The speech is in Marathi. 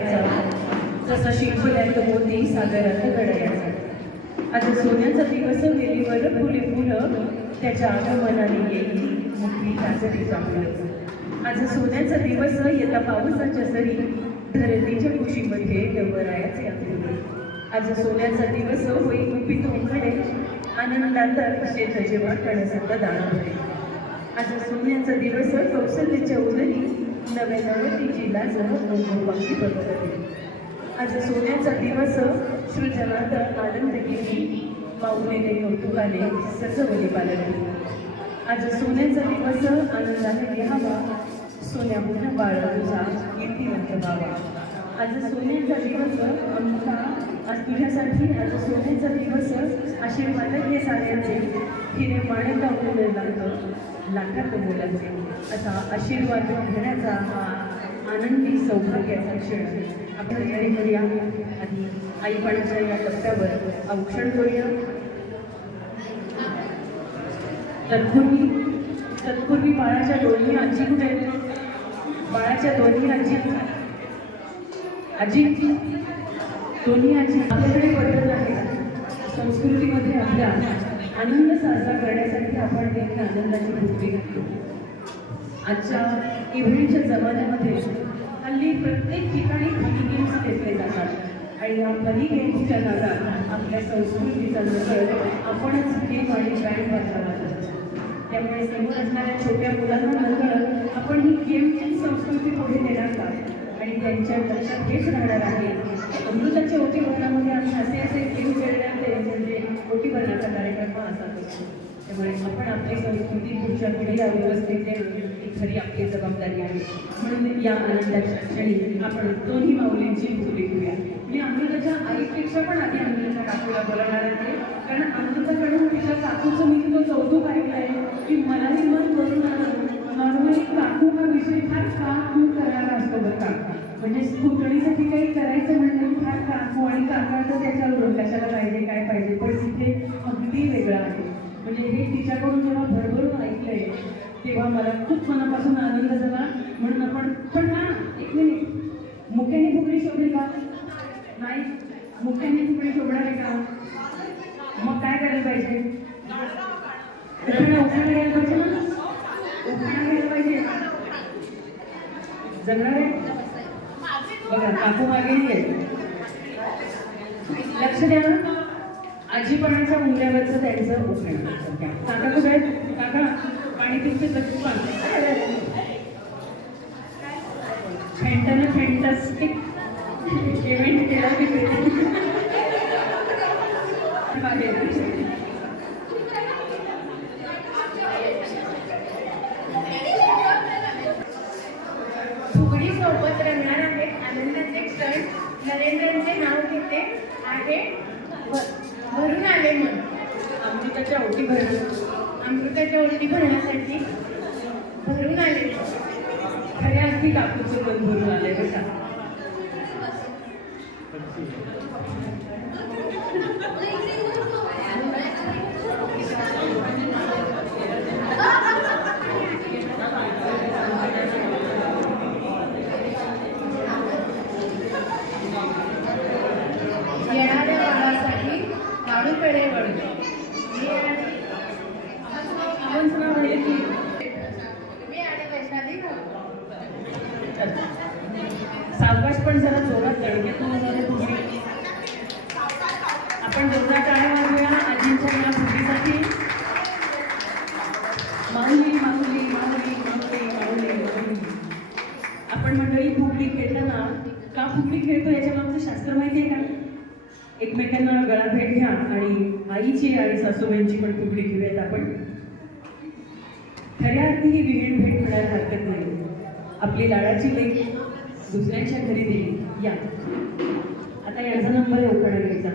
जसा शिंपल्यात मोती सागरात घडयाचा. आज सोन्याचा दिवस वेलीवर फुले फुलं त्याच्या आगमनाने येईल मुखी काजळीचा फुलं. आज सोन्याचा दिवस येता पावसाच्या सरी धरतीच्या कुशीमध्ये गवरायाचे अंकुर. आज सोन्याचा दिवस होई उभी तोंकडे आनंदात शेत जेव्हा कणसात दाणा भरे. आज सोन्याचा दिवस कौशल्याच्या उदरी नव्या नवतीची लाज मोंगोपाशी बदलते. आज सोन्याचा दिवस सृजनात आनंद केली माऊलीने कौतुकाने सजवली पालखी. आज सोन्याचा दिवस आनंदाने लिहावा सोन्या मोठा बाळ तुझा कीर्तिवंत व्हावा. आज सोन्याचा दिवस आमचा आज तुझ्यासाठी आज सोन्याचा दिवस आशीर्वाद हे साऱ्यांचे हिरे माणिकावरून लागतं लाखात बोलायचे. असा आशीर्वाद घेण्याचा हा आनंदी सौभाग्याचा क्षण आपण तयारी करूया आणि आईपणाच्या या टप्प्यावर औक्षण करूया. तत्पूर्वी बाळाच्या दोन्ही आजी कुठे बाळाच्या दोन्ही आजी दोन्ही आजी आपल्याकडे पद्धत आहे. संस्कृतीमध्ये आपला आनंद साजरा करण्यासाठी आपण देखील आनंदाची भूमिका घेतो. आजच्या इव्हेंटच्या जमान्यामध्ये हल्ली प्रत्येक ठिकाणी फनी गेम्स घेतले जातात आणि या फनी गेम्सच्या नादात आपल्या संस्कृतीचा नकळ आपणच गेम आणि बँड वाजवला जातो. त्यामुळे समोर असणाऱ्या छोट्या मुलांना नकळत आपण ही गेमची संस्कृती पुढे नेणार का आणि त्यांच्या लक्षात हेच राहणार आहे. अमृताच्या ओटीभरणामध्ये आम्ही असे गेम खेळण्याचे म्हणजे ओटीभरणाचा कार्यक्रम हा असाच असतो. त्यामुळे आपण आपली संस्कृती पुढच्या पिढीला व्यवस्थित देणं ही खरी आपली जबाबदारी आहे. म्हणून या आनंदाच्या क्षणी आपण दोन्ही माऊलींची भूमिका घेऊया. मी अमृताच्या आईपेक्षा पण आधी अमृताच्या काकूला बोलवणार आहे, कारण अमृताकडून तिच्या काकूचं मी तुझं कौतुक ऐकलं आहे की मलाही मन करून नॉर्मली काकू हा विषय फार काम करायला असतो बरं का. म्हणजे पुतळीसाठी काही करायचं म्हणलं की फार काकू आणि काकाचं त्याच्यावर कशाला पाहिजे काय पाहिजे, पण तिथे अगदी वेगळं आहे. म्हणजे हे तिच्याकडून जेव्हा भरभरून ऐकलंय तेव्हा मला खूप मनापासून आनंद झाला. म्हणून आपण पण ना एक मिनिट मुख्याने फुगडी शोधली का नाही? मुख्याने फुगडी शोधणार आहे का? मग काय करायला पाहिजे? उखाणा घ्यायला पाहिजे ना, उखाणा घ्यायला पाहिजे. जमणार आहे बघा काकू मागे आहे. लक्ष द्या ना, आजीपणाच्या मुंग्यावरचं त्यांचं उखाणं. काका कुठे आहेत? काका पाणी पिते तू फेंटाने फॅन्टास्टिक इव्हेंट केला तिथे फुगडी सोबत रंगणार आहेत आनंदाचे क्षण. नरेंद्रांचे नाव घेते आहे भरून आले मन. अमृताच्या ओटी भरण्यासाठी भरून आले. खऱ्या अगदी काकूचं मन भरून आलंय बघा. येणाऱ्या बाळासाठी लाडूकडे वळतो. सावकाश पण जरा जोरात तडक्यातून आपण जोरदार टाळ्या वाजवूया आजींच्या या फुगडीसाठी. माऊली माऊली माऊली माऊली माऊली माऊली. आपण मंडळी फुगडी खेळताना का फुगडी खेळतो याच्या मागचं शास्त्र माहिती आहे का? एकमेकांना गळा भेट घ्या आणि आईची आणि सासूबाईंची पण फुगडी घेऊयात आपण. खऱ्या अर्थी ही विहीण भेट म्हणायला हरकत नाही. आपली लाडाची लेक दुसऱ्यांच्या घरी दिली. या आता याचा नंबर आहे उखाणा घ्यायचा.